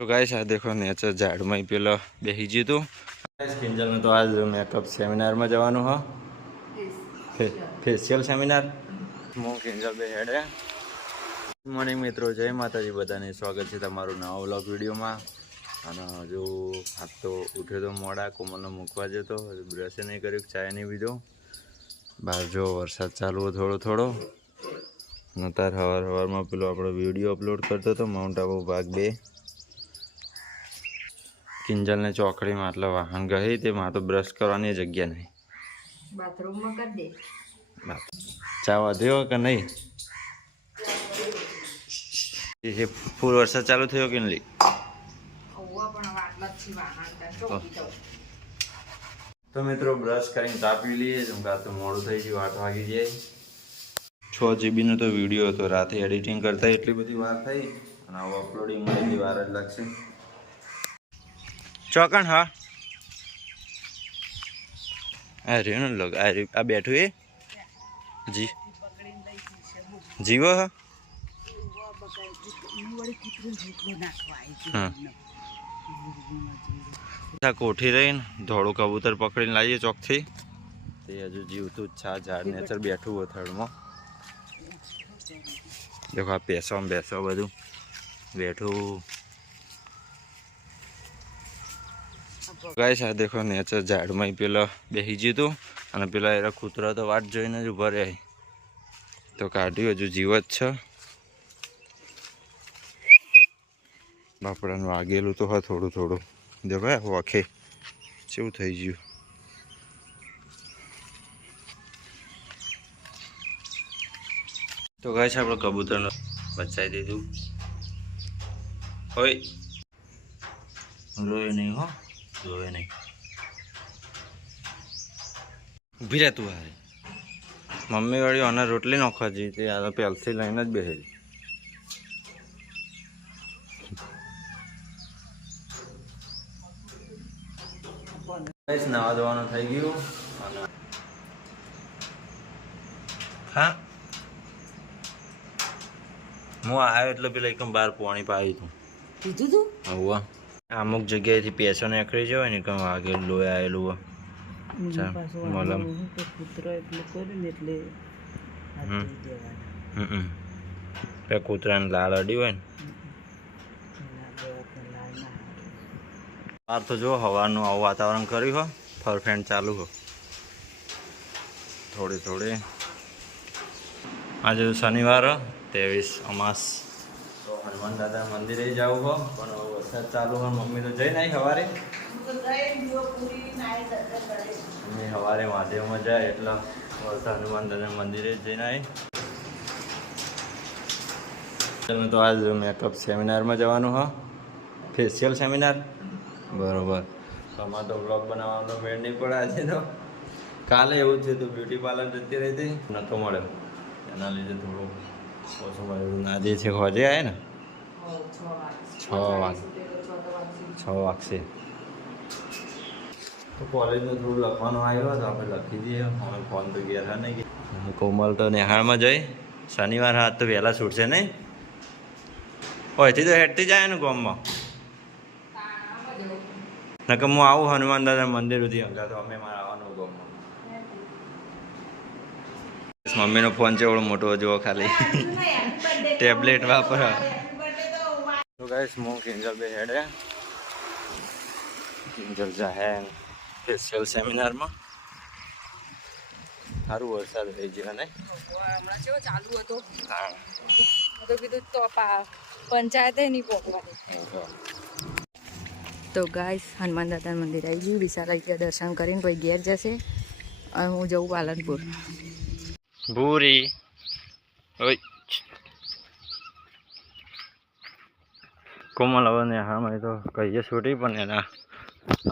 तो गाइस आ देखो नेचर झाड़ में पेलो बेही गયું હતું ગાइस કિંજલ ને તો આજ મેકઅપ સેમિનાર માં જવાનું હો ફેશિયલ સેમિનાર હું કિંજલ બે હેડે મોર્નિંગ મિત્રો જય માતાજી બધાને સ્વાગત છે તમારું નવા વ્લોગ વિડીયોમાં અને જો હાથ તો ઉઠ્યો તો મોડા કોમલને મૂકવા જતો બ્રશ નહીં કર્યું ચાય નહીં પીધો બહાર જો વરસાદ ચાલુ થોડો થોડો અને તાર સવારમાં પેલો આપણો વિડીયો અપલોડ કરતો હતો માઉન્ટ આબુ ભાગ 2 કિંજલ ને ચોકડી में એટલે વાહન ગઈ તે માં તો બ્રશ કરવાની જગ્યા નહીં બાથરૂમ માં કર દે ચા વધ્યો કે નહીં એ ફૂલ વરસાદ ચાલુ થયો કે નહીં ઓવા પણ વાટલા થી વાહન તો પીતો તો મિત્રો બ્રશ કરીને ચા પી લઈએ જેમ કે તો મોડું થઈ ગયું 8 વાગી જાય 6 GB નો તો વિડિયો હતો રાતે એડિટિંગ કરતા એટલી બધી વાર થઈ અને આ અપલોડિંગ માં એટલી વાર જ લાગશે चौकन हाँ अरे न लोग अरे आ बैठो ये जी जीवो हाँ हाँ कोठी रही धोड़ो कबूतर पकड़ी लाइए चौक थी ते हजू जीवतुं छा झाड़ नेचर बैठू हो थर्ड में देखो आ पैसों में बैसो बधु बैठू गाइस आ देखो नेचर झाड़ में पेलो बेही गયું હતું અને પેલા એરા કૂતરા તો વાટ જોઈને જ ઊભા રહે તો કાઢ્યું હજુ જીવત છે બાપડાનું વાગેલું તો હા થોડું થોડું દેખો વખે કેવું થઈ ગયું તો ગાઈસ આપણે કબૂતરને બચાવી દીધું હોય રોય નહીં હો જોવે નહીં ઊભી રહે તું હારે મમ્મી વાળી અને રોટલી નોખવા જઈ તે આ પહેલથી લઈને જ બેસેલી નાવા ધોવાનું થઈ ગયું અને હા હું આવ્યો એટલે પેલા એકદમ બહાર પાણી પાયું હતું પીધું તું હવે અમુક જગ્યાએથી પેસો નીકળી જવાય ને કંઈ વાગે લોહી આવેલું મલમ કૂતરાને લાળ અડી હોય ને બાર તો જો હવાનું આવું વાતાવરણ કર્યું હો ફરફેન્ટ ચાલુ હો થોડી થોડી આજે શનિવાર 23 અમાસ તો હનુમાન દાદા મંદિરે જવું હો પણ વરસાદ ચાલુ હોય મમ્મી તો જઈ નાઈ સવારે મમ્મી સવારે મહાદેવમાં જાય એટલે વરસાદ હનુમાન દાદા મંદિરે જઈને આવી તો આજ મેકઅપ સેમિનારમાં જવાનું હો ફેશિયલ સેમિનાર બરોબર તો અમારે તો બ્લોગ બનાવવાનો મેળ નહીં પડે આજે તો કાલે એવું થયું હતું બ્યુટી પાર્લર જતી રહી હતી નહોતો મળ્યો એના લીધે થોડું ઓછું મળ્યું આજે છે હોજે આવે ને 6 વાગશે તો કોલેજનું થોડું લખવાનું આવ્યું તો આપણે લખી દઈએ અમે ફોન તો ગયા હતા નહીં કોમલ તો નેહાળમાં જઈ શનિવાર હાથ તો વહેલા છૂટશે નહીં હોયથી તો હેડતી જાય ને ગામમાં નકર હું આવું હનુમાન દાદા મંદિર સુધી હમણાં તો અમે મારે આવવાનું ગામમાં મમ્મીનો ફોન છે એવડો મોટો જુઓ ખાલી ટેબ્લેટ વાપર તો ગાઈસ હું કિંજલ બે હેડે કિંજલ જાહે ફેશિયલ સેમિનારમાં સારું વરસાદ થઈ ગયો ને હમણાં કેવો ચાલુ હતો હા તો કીધું તો પંચાયતે નહીં પહોંચવાની તો ગાઈસ હનુમાન દાદા મંદિર આવી ગયું વિશાલ આવી ગયા દર્શન કરીને કોઈ ઘેર જશે અને હું જઉં પાલનપુર ભૂરી ઓય કોમલ હવે ને હા તો કહીએ છૂટી પણ એના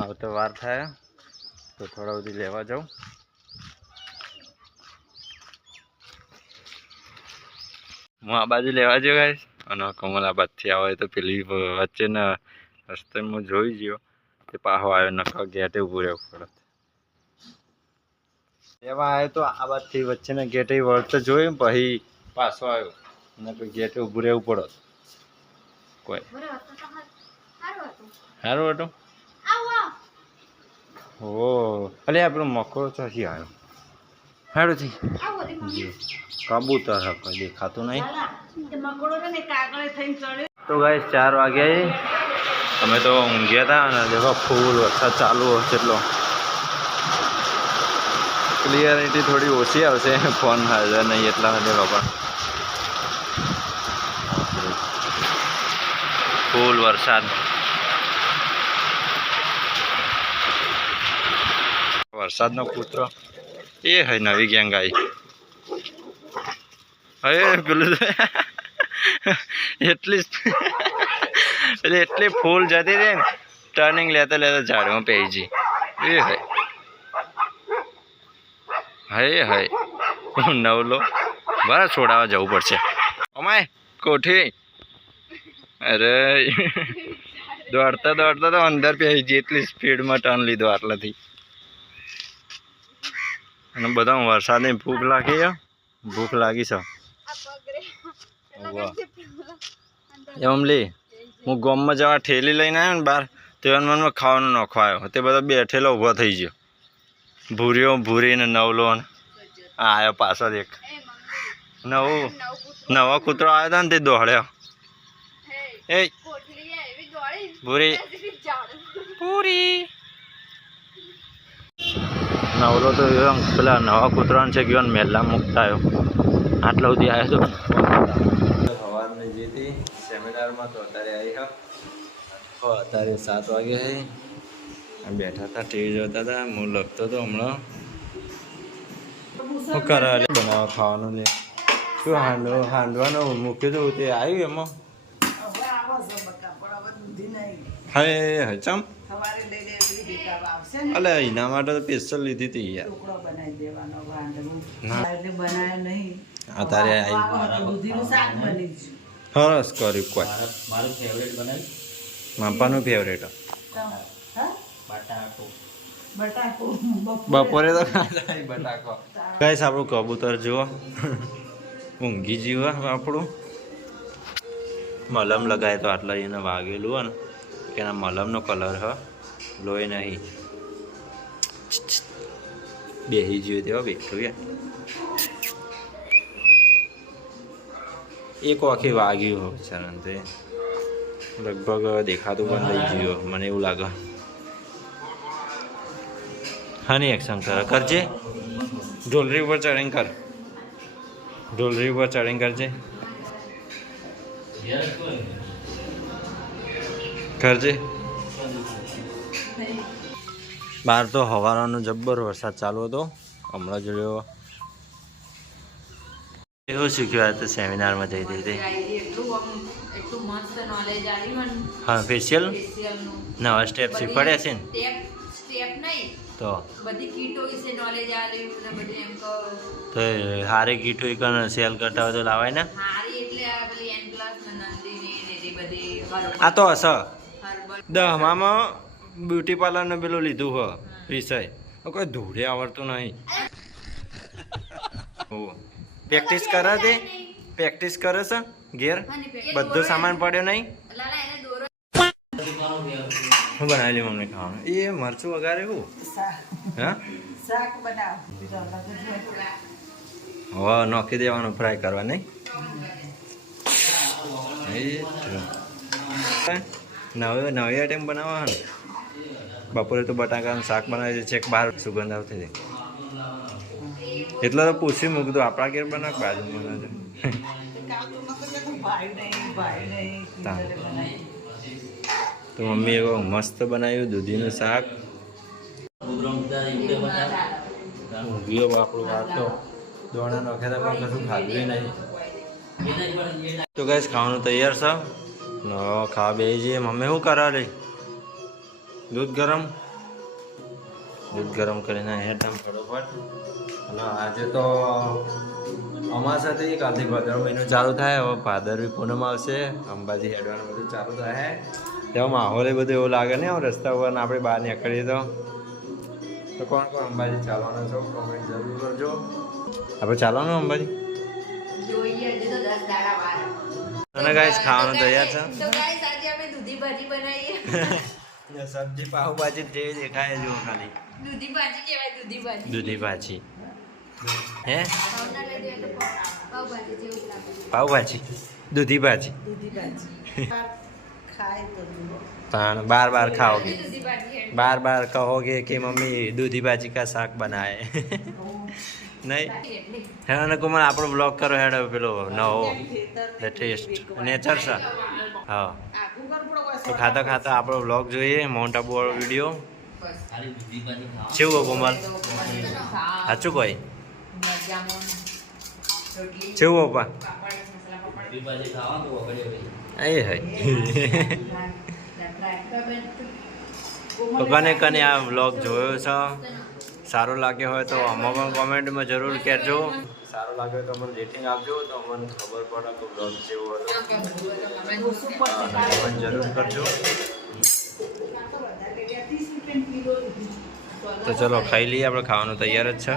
આવતો વાર થાય તો થોડા સુધી લેવા જાઉં હું આ બાજુ લેવા જાઉં ગાઈસ અને કોમલ આ બાજુથી આવે તો પેલી વચ્ચેના રસ્તે હું જોઈ ગયો તે પાછો આવ્યો નકા ગેટે ઊભું રહેવું પડે એવા આવ્યો તો આ બાજુથી વચ્ચેના ગેટે વળતો જોયું પછી પાછો આવ્યો અને પછી ગેટે ઊભું રહેવું પડે કોઈ સારું હતું ઓ અલે આપણો મકોડો ચોથી આવ્યો સારું થી કબૂતર હક દેખાતું નહીં તો ગાઈસ 4 વાગ્યા અમે તો ઊંઘ્યા હતા અને દેખો ફૂલ વરસાદ ચાલુ હશે એટલો ક્લિયરિટી થોડી ઓછી આવશે ફોન હાજર નહીં એટલા દેખો પણ ફૂલ વરસાદ વરસાદનો કૂતરો એ હે નવી ગેંગ આવી હવે પેલું એટલી ફૂલ જતી રહી ને ટર્નિંગ લેતા લેતા ઝાડમાં પહેજી એ હે હે નવલો બરાબર છોડાવવા જવું પડશે અમાય કોઠી અરે દોડતા દોડતા તો અંદર પહેજી એટલી સ્પીડમાં ટર્ન લીધો આટલાથી અને બધા વરસાદની ભૂખ લાગી છે એમ લી હું ગામમાં જવા ઠેલી લઈને આવ્યો ને બહાર તેવા મનમાં ખાવાનું નોખો આવ્યો તે બધા બેઠેલો ઊભો થઈ ગયો ભૂરી ને નવલો ને આવ્યો પાછળ એક નવો કૂતરો આવ્યો હતો ને તે દોડ્યો એ પૂરી નવલો તો પેલા નવા કૂતરાને છે ગયો મેલા મુકતા આવ્યો આટલા સુધી આવ્યો તો સવારની જે હતી સેમિનારમાં તો અત્યારે આવી અત્યારે 7 વાગે બેઠા હતા ટીવી જોતા હતા હું લખતો હતો હમણાં શું કરે બનાવવા ખાવાનું લે શું હાંડવાનું મૂક્યું હતું તે આવ્યું એમાં હા ચમ અલે એના માટે તો સ્પેશિયલ લીધી હતી યાર અત્યારે સરસ કર્યું કોઈ માપાનું ફેવરેટ બપોરે તો બટાકો કઈ આપણું કબૂતર જુઓ ઊંઘી જીવો આપણું મલમ લગાય તો આટલા એને વાગેલું હોય ને કે એના મલમનો કલર હ લોહી નહીં બેસી ગયો તેવા બેઠું યાર એક વખત વાગ્યું હોય ચારણ તે લગભગ દેખાતું પણ લઈ ગયો મને એવું લાગે હની એક્શન કરજે ઢોલરી ઉપર ચડિંગ કર ઢોલરી ઉપર ચડિંગ કરજે કરજે બહાર તો હવાનો જબ્બર વરસાદ ચાલુ હતો હમણાં જોયો એવું શીખ્યું આ તો સેમિનારમાં જઈ હતી હા ફેશિયલ નવા સ્ટેપ શીખવાડ્યા છે ને તો તો હારી કીટ હોય કણ સેલ કરતા હોય તો લાવાય ને આ તો હશે દહમામાં બ્યુટી પાર્લરનું પેલું લીધું હો વિષય કોઈ ધૂળે આવડતું નહીં પ્રેક્ટિસ કરે તે પ્રેક્ટિસ કરે છે ઘેર બધો સામાન પડ્યો નહીં હું બનાવી લઉં અમને ખાવાનું એ મરચું વગાડે હું હા હવે નોખી દેવાનું ફ્રાય કરવા નહીં નવી આઈટમ બનાવવા ને બપોરે તો બટાકાનું શાક બનાવે છે છેક બહાર સુગંધ આવતી હતી એટલે તો પૂછી મૂકતું આપણા ઘેર બનાવ બાજુ બનાવે તો મમ્મી એવો મસ્ત બનાવ્યું દૂધીનું શાક ઊંઘ્યો આપણું વાત તો દોણા નોખ્યા પણ કશું ખાધું નહીં તો ગાઈસ ખાવાનું તૈયાર છે ખાવા બે જઈએ મમ્મી શું કરા રે દૂધ ગરમ કરીને હેઠામ ફટોફટ અને આજે તો અમાસ હતી કાલથી ભાદર મહિનો ચાલુ થાય હવે ભાદરવી પૂનમ આવશે અંબાજી હેડવાનું બધું ચાલુ થાય તેમાં માહોલ એ બધું એવું લાગે ને રસ્તા ઉપર આપણે બહાર નીકળીએ તો કોણ કોણ અંબાજી ચાલવાના છો કોમેન્ટ જરૂર કરજો આપણે ચાલવાનું અંબાજી અને ગાઈસ ખાવાનું તૈયાર છે તો ગાઈસ આજે અમે દૂધી ભાજી બનાવીએ સબ્જી પાવભાજી જેવી દેખાય જો ખાલી દૂધી ભાજી કહેવાય, દૂધી ભાજી. દૂધી ભાજી હે ભાવના લઈ દઈએ તો પાવભાજી જેવું જ લાગે. પાવભાજી દૂધી ભાજી દૂધી ભાજી. પણ बार बार खाओगे દૂધી ભાજી હેડ. बार बार कहोगे कि मम्मी दूधी भाजी का શાક बनाए નહીં એટલે હેડો ને કુમાર આપણો બ્લોગ કરો હેડો પેલો નવો ધ ટેસ્ટ નેચર સર હા તો ખાતા ખાતા આપણો બ્લોગ જોઈએ માઉન્ટ આબુ વાળો વિડીયો કેવું કોમલ સાચું કોઈ જામુન, રોટલી, કેવું પપ્પા મસાલા પાપડ. એ હે તો કને કને આ બ્લોગ જોયો છે સારો લાગ્યો હોય તો આમાં પણ કોમેન્ટમાં જરૂર કહેજો સારો લાગ્યો તો અમને રેટિંગ આપજો તો અમને ખબર પડે કે બ્લોગ જેવો હતો પણ જરૂર કરજો તો ચલો ખાઈ લઈએ આપણે ખાવાનું તૈયાર જ છે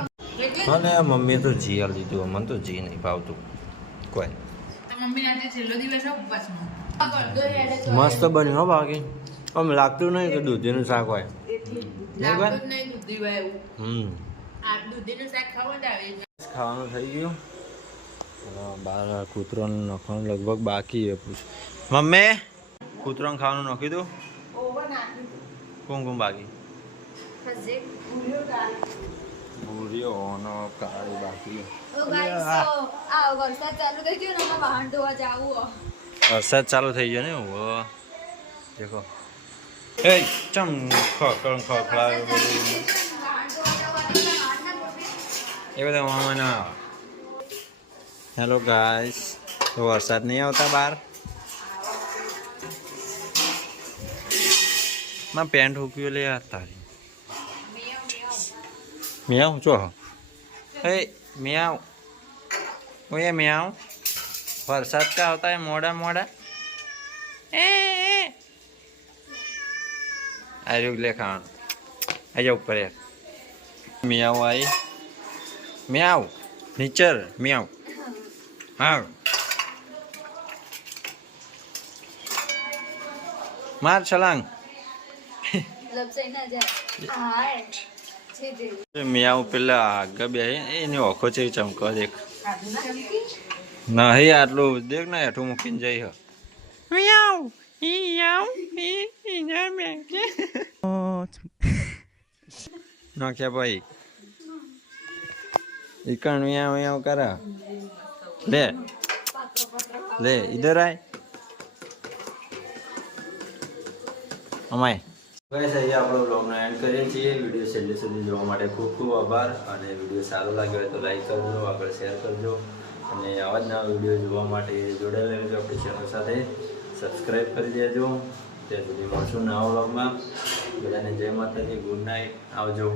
અને મમ્મીએ તો જી આલી દીધું મને તો જી નહીં ભાવતું કોઈ મમ્મી આજે છેલ્લો દિવસ છે ઉપવાસનો. મસ્ત બન્યું હો બાકી આમ લાગતું નહીં કે દૂધીનું શાક હોય લાગતું જ નહીં દૂધી હોય એવું. હમ આ દૂધીનું શાક ખાવું જ આવે. ખાવાનું થઈ ગયું બાર કૂતરોને નાખવાનું લગભગ બાકી છે પૂછ મમ્મી કૂતરોને ખાવાનું નાખી દઉં કોણ કોણ બાકી ભૂરીઓ નો કાળી બાકી વરસાદ ચાલુ થઈ ગયો ને અમે વાહન ધોવા જાવું. વરસાદ ચાલુ થઈ ગયો ને ઓ દેખો એ ચમ ખખડાવે બધું એ બધા મામા ના હેલો ગાઈસ તો વરસાદ નહીં આવતા બહાર માં પેન્ટ હુક્યું લે તારી મિયાવ ચો એ મિયાવ ઓએ મિયાવ વરસાદ કા આવતા है मोड़ा मोड़ा अरे ले खान आजा ऊपर यार मियाव आई मियाव नीचर मियाव हाँ मार छलांग मियाव પેલા આગળ બે એની ઓખો છે ચમકો દેખ નહીં આટલું દેખ ને હેઠું મૂકીને જઈ હ મિયાવ નાખ્યા ભાઈ ઇકણ મિયાવ મિયાવ કરા લે લે ઇધર આય અમાય ગાઈસ અહીંયા આપણો બ્લોગનો એન્ડ કરીએ છીએ વિડીયો છેલ્લે સુધી જોવા માટે ખૂબ ખૂબ આભાર અને વિડીયો સારો લાગ્યો હોય તો લાઈક કરજો આગળ શેર કરજો અને આવા જ નવા વિડીયો જોવા માટે જોડાયેલા રહેજો આપણી ચેનલ સાથે સબસ્ક્રાઈબ કરી દેજો ત્યાં સુધી મળશું નવા બ્લોગમાં બધાને જય માતાજી ગુડ નાઇટ આવજો